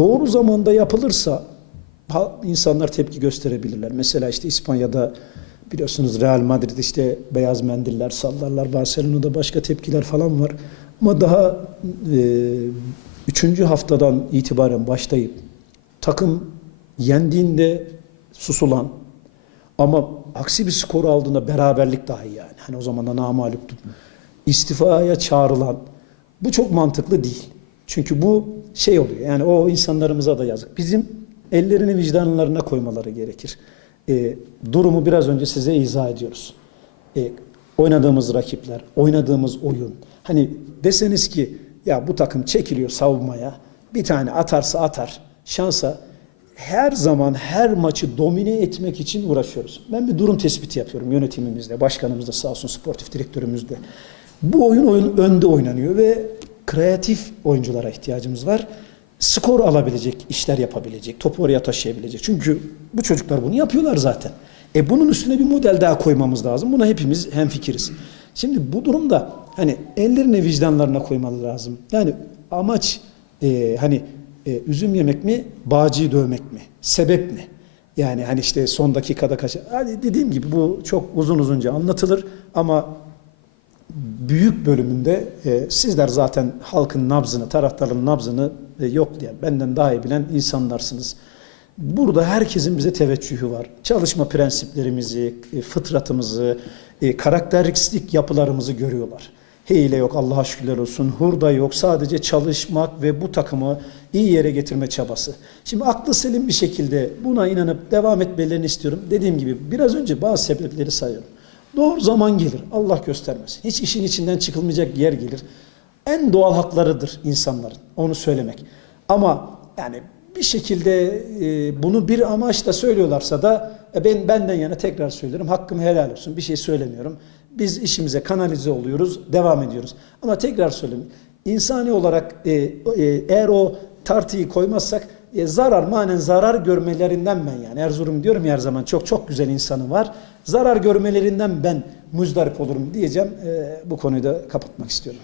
doğru zamanda yapılırsa insanlar tepki gösterebilirler. Mesela işte İspanya'da biliyorsunuz Real Madrid işte beyaz mendiller sallarlar. Barcelona'da başka tepkiler falan var. Ama daha e, üçüncü haftadan itibaren başlayıp takım yendiğinde susulan ama aksi bir skor aldığında beraberlik dahi yani. Hani o zaman da namaluptu. İstifaya çağrılan bu çok mantıklı değil. Çünkü bu şey oluyor. Yani o insanlarımıza da yazık. Bizim ellerini vicdanlarına koymaları gerekir. Ee, durumu biraz önce size izah ediyoruz. Ee, oynadığımız rakipler, oynadığımız oyun. Hani deseniz ki ya bu takım çekiliyor savunmaya. Bir tane atarsa atar. Şansa her zaman her maçı domine etmek için uğraşıyoruz. Ben bir durum tespiti yapıyorum yönetimimizde, başkanımızda sağ olsun sportif direktörümüzde. Bu oyun oyun önde oynanıyor ve kreatif oyunculara ihtiyacımız var. Skor alabilecek, işler yapabilecek, topu oraya taşıyabilecek. Çünkü bu çocuklar bunu yapıyorlar zaten. E bunun üstüne bir model daha koymamız lazım. Buna hepimiz hemfikiriz. Şimdi bu durumda hani ellerine vicdanlarına koymalı lazım. Yani amaç e, hani e, üzüm yemek mi, bağcıyı dövmek mi? Sebep ne? Yani hani işte son dakikada kaç... Hani dediğim gibi bu çok uzun uzunca anlatılır ama büyük bölümünde e, sizler zaten halkın nabzını, taraftarın nabzını e, yok diye benden daha iyi bilen insanlarsınız. Burada herkesin bize teveccühü var. Çalışma prensiplerimizi, e, fıtratımızı, e, karakteristik yapılarımızı görüyorlar. Hile yok Allah'a şükürler olsun. Hurda yok. Sadece çalışmak ve bu takımı iyi yere getirme çabası. Şimdi aklı selim bir şekilde buna inanıp devam etmelerini istiyorum. Dediğim gibi biraz önce bazı sebepleri sayıyorum. Doğru zaman gelir. Allah göstermesin. Hiç işin içinden çıkılmayacak yer gelir. En doğal haklarıdır insanların. Onu söylemek. Ama yani bir şekilde e, bunu bir amaçla söylüyorlarsa da e, ben benden yana tekrar söylerim. Hakkım helal olsun. Bir şey söylemiyorum. Biz işimize kanalize oluyoruz, devam ediyoruz. Ama tekrar söyleyeyim. İnsani olarak e, eğer o tartıyı koymazsak zarar manen zarar görmelerinden ben yani Erzurum diyorum her zaman çok çok güzel insanı var. Zarar görmelerinden ben muzdarip olurum diyeceğim. E, bu konuyu da kapatmak istiyorum.